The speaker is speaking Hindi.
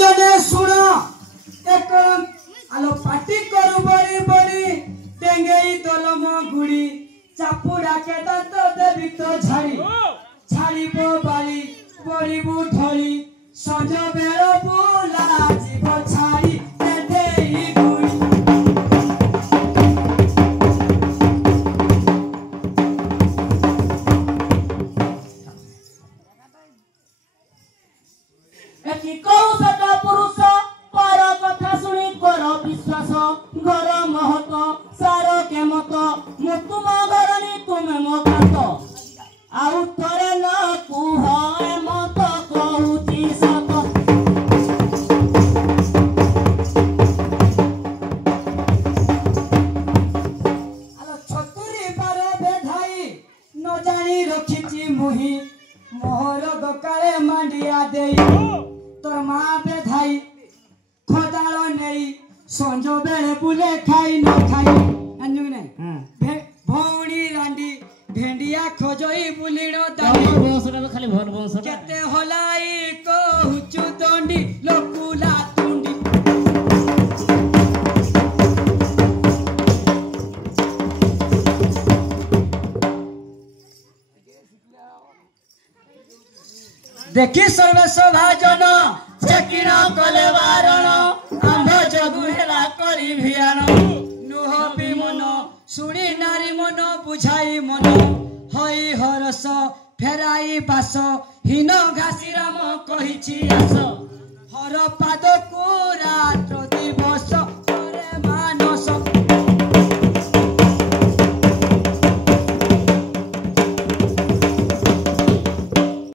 जने सुन एक आलो पाटी करू बड़ी बड़ी टेंगेई दलम गुड़ी चापुड़ा के दांत देवी तो झाड़ी छाड़िबो बाली पड़िबु ढली सज बेल बुला जीव छाड़ी देई गुड़ी एकी कहू सटा पुरुष पर कथा शुणी कर विश्वास घर महत सार के मत मु तुम घरनी तुमे मो खात आउ थरे न कुह मत कहूची सत आलो छतुरी बार बेधाई न जानी रखिची मुही मोहर गकाळे मांडिया देई तोर माँ बेधाई खदाल नहीं संज बेले बुले खाई न खाई अंजु नहीं भौणी रांडी भेंडिया खोजई बुलिनो दाई बंसटा खाली भन बंसटा केते हलाई कहूचु दंडी लोकुला तुंडी देखी सर्वेश भाजन चेकिण कले बारण आंभ जगु हेला करी भियान नुह विमन शुणी नारी मन बुझाई मन हई हरस फेराई बास हीन घासी राम कहिछि आस हर पाद को रात्र दिवस